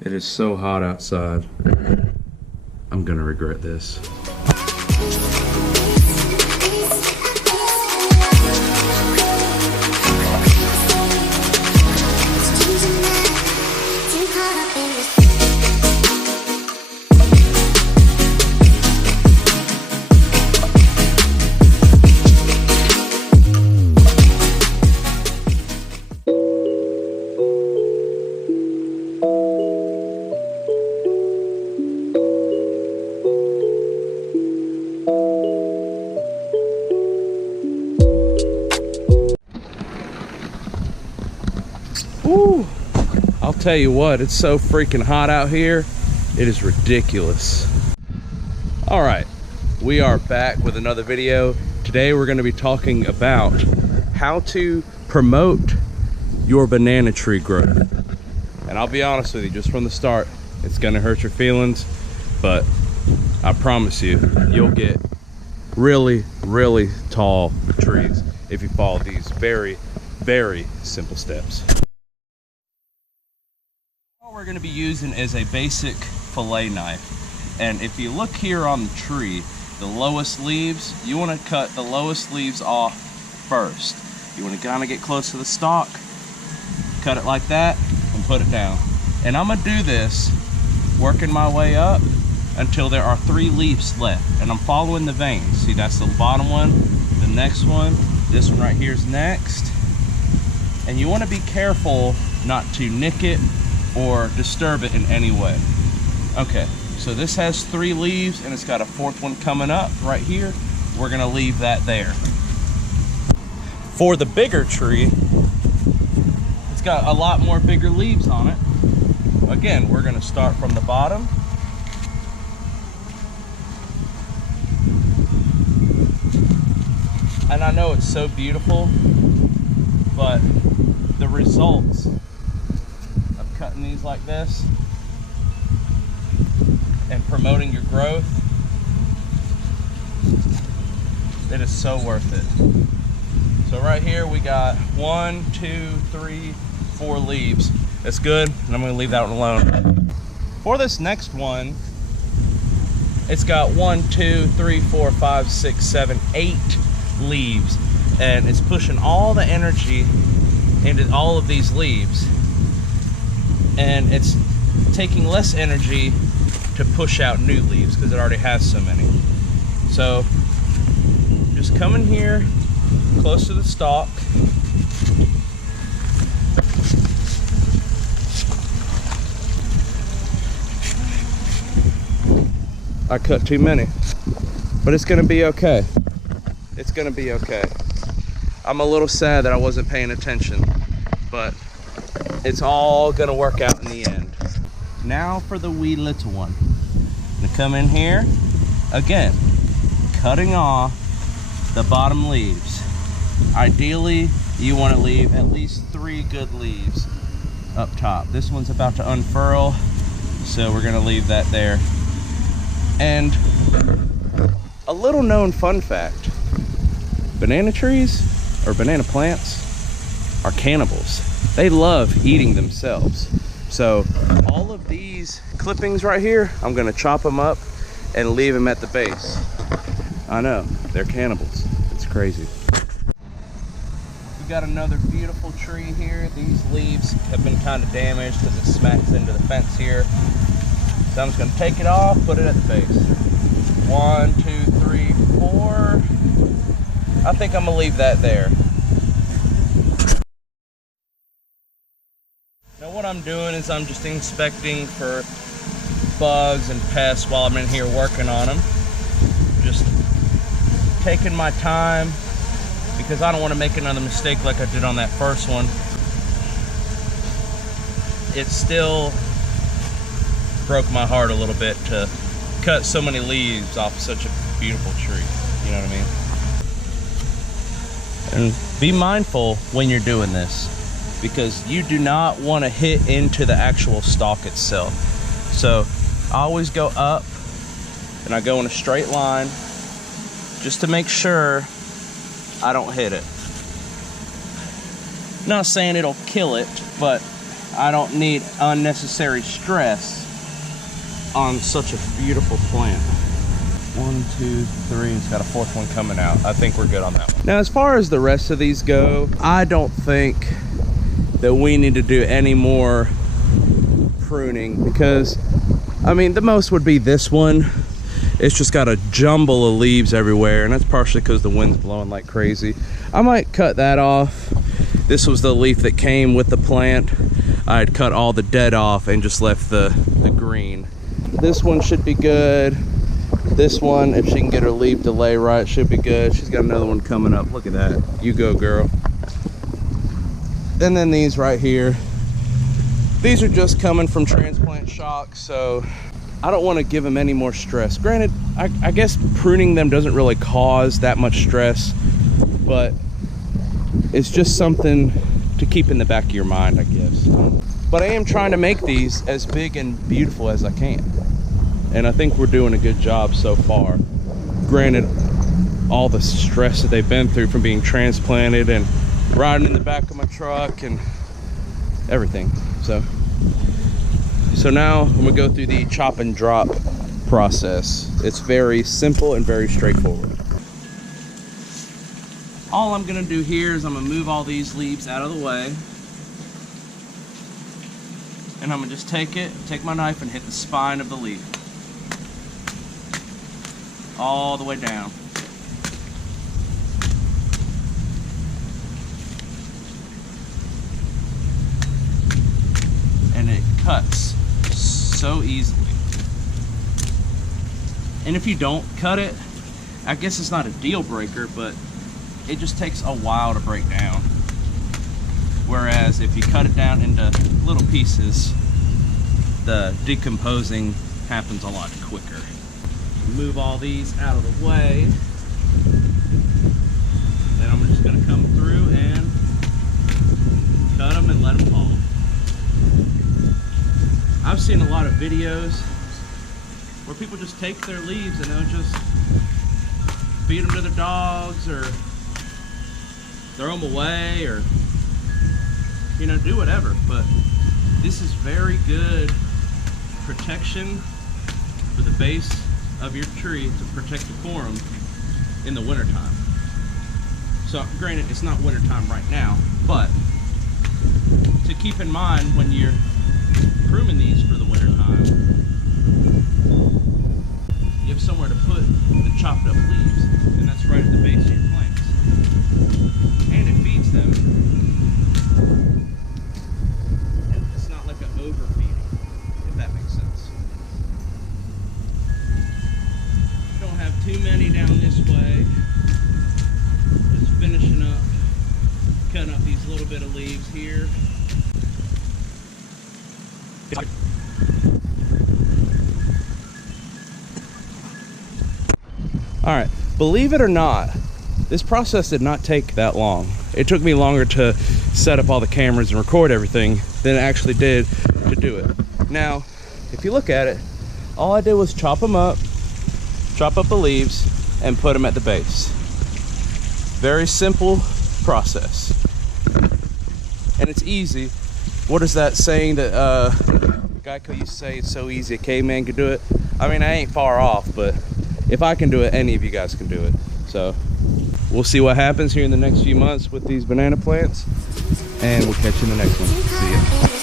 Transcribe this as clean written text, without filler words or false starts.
It is so hot outside. I'm gonna regret this. Woo! I'll tell you what, it's so freaking hot out here. It is ridiculous. All right, we are back with another video. Today we're gonna be talking about how to promote your banana tree growth. And I'll be honest with you, just from the start, it's gonna hurt your feelings, but I promise you, you'll get really, really tall trees if you follow these very, very simple steps. What we're going to be using is a basic fillet knife, and if you look here on the tree, the lowest leaves, you want to cut the lowest leaves off first. You want to kind of get close to the stalk, cut it like that, and put it down. And I'm going to do this working my way up until there are 3 leaves left, and I'm following the veins. See, that's the bottom one, the next one, this one right here is next. And you want to be careful not to nick it or disturb it in any way. Okay, so this has 3 leaves and it's got a 4th one coming up right here. We're gonna leave that there. For the bigger tree, it's got a lot more bigger leaves on it. Again, we're gonna start from the bottom. And I know it's so beautiful, but the results cutting these like this and promoting your growth, it is so worth it. So right here we got 1, 2, 3, 4 leaves. That's good, and I'm going to leave that one alone. For this next one, it's got 1, 2, 3, 4, 5, 6, 7, 8 leaves, and it's pushing all the energy into all of these leaves, and it's taking less energy to push out new leaves because it already has so many. So just come in here close to the stalk, I cut too many, but it's gonna be okay. It's gonna be okay. I'm a little sad that I wasn't paying attention, but it's all gonna work out in the end. Now for the wee little one. I'm gonna come in here, again, cutting off the bottom leaves. Ideally, you wanna leave at least 3 good leaves up top. This one's about to unfurl, so we're gonna leave that there. And a little known fun fact, banana trees or banana plants are cannibals. They love eating themselves. So all of these clippings right here, I'm gonna chop them up and leave them at the base. I know, they're cannibals. It's crazy. We got another beautiful tree here. These leaves have been kind of damaged because it smacks into the fence here. So I'm just gonna take it off, put it at the base. 1, 2, 3, 4. I think I'm gonna leave that there. Now what I'm doing is I'm just inspecting for bugs and pests while I'm in here working on them. Just taking my time because I don't want to make another mistake like I did on that first one. It still broke my heart a little bit to cut so many leaves off such a beautiful tree. You know what I mean? And be mindful when you're doing this, because you do not want to hit into the actual stalk itself. So I always go up and I go in a straight line just to make sure I don't hit it. Not saying it'll kill it, but I don't need unnecessary stress on such a beautiful plant. 1, 2, 3, it's got a 4th one coming out. I think we're good on that one. Now, as far as the rest of these go, I don't think that we need to do any more pruning because, I mean, the most would be this one. It's just got a jumble of leaves everywhere, and that's partially because the wind's blowing like crazy. I might cut that off. This was the leaf that came with the plant. I had cut all the dead off and just left the green. This one should be good. This one, if she can get her leaf delay right, should be good. She's got another one coming up. Look at that. You go, girl. And then these right here. These are just coming from transplant shock, so I don't want to give them any more stress. Granted, I guess pruning them doesn't really cause that much stress, but it's just something to keep in the back of your mind, I guess. But I am trying to make these as big and beautiful as I can. And I think we're doing a good job so far. Granted, all the stress that they've been through from being transplanted and riding in the back of my truck and everything. So now I'm gonna go through the chop and drop process. It's very simple and very straightforward. All I'm gonna do here is I'm gonna move all these leaves out of the way. And I'm gonna just take my knife and hit the spine of the leaf. All the way down. And it cuts so easily. And if you don't cut it, I guess it's not a deal breaker, but it just takes a while to break down. Whereas if you cut it down into little pieces, the decomposing happens a lot quicker. Move all these out of the way. Then I'm just gonna come through and cut them and let them fall. I've seen a lot of videos where people just take their leaves and they'll just feed them to their dogs or throw them away or, you know, do whatever. But this is very good protection for the base of your tree to protect the corm in the wintertime. So granted, it's not wintertime right now, but to keep in mind when you're pruning these for the wintertime, you have somewhere to put the chopped up leaves, and that's right at the base of your plants. And it feeds them. And it's not like an overfeeding, if that makes sense. Don't have too many down this way. Just finishing up, cutting up these little bit of leaves here. All right, believe it or not, this process did not take that long. It took me longer to set up all the cameras and record everything than it actually did to do it. Now, if you look at it, all I did was chop them up, chop up the leaves, and put them at the base. Very simple process. And it's easy. What is that saying that Geico used to say, it's so easy a caveman could do it? I mean, I ain't far off, but if I can do it, any of you guys can do it. So we'll see what happens here in the next few months with these banana plants, and we'll catch you in the next one. See ya.